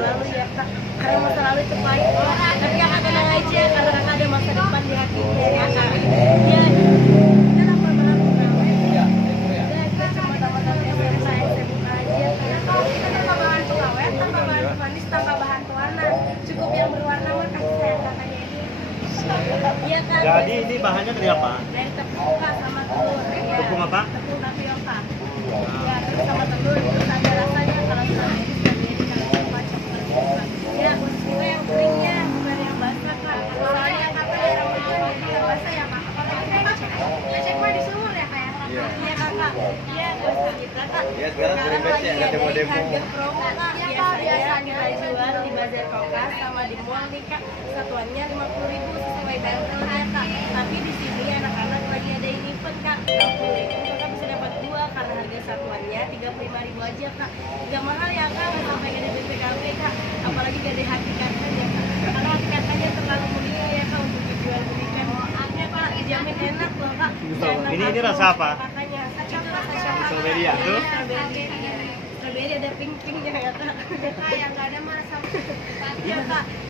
lalu ya kak, karena masa lalu itu pahit kok. Tapi kakak tenang aja, karena kakak ada masa depan di hatinya ya kak. Ya, kita lapar banget ya. Udah kita cuma tamat-tamat SMA aja. Kalau kita tanpa bahan pengawet, tanpa bahan manis, tanpa bahan pewarna, cukup yang berwarna mah kasih sayang kakaknya ini. Iya kak. Jadi ini bahannya dari apa? Dari tepung kak sama telur. Ya. Tepung apa? Tepung tapioka. Ya, terus sama telur, terus ada rasanya kalau strawberry, kalau macam coklat. Ya, khusus itu yang keringnya, bukan yang basah kak. Soalnya kakak daerah hujan, jadi yang basah ya kak. Cek mah di sumur ya kak ya? Iya kakak. Iya, nggak usah kita kak. Ya, sekarang Sekarang beli lagi becek, ada ada demo-demo. harga promo kak. Biasanya kita jual di Bazar Kokas sama di mall nih kak. Satuannya 50.000 sesuai bundle-nya kak. Tapi di sini anak-anak lagi ada ini event kak. 60.000 kakak bisa dapat dua karena harga satuannya 35.000 aja kak. Gak mahal ya kak, nggak sampai gede BPKB kak. Apalagi gede hati katanya kak. Karena hati katanya terlalu mulia ya kak untuk dijual belikan. Ada kak, dijamin enak loh kak. Enak Ini aku rasa apa? Katanya coklat, coklat. Strawberry ya? Tuh. Strawberry. Strawberry ada pink-pinknya ya kak. Yang nggak ada masa. Iya kak.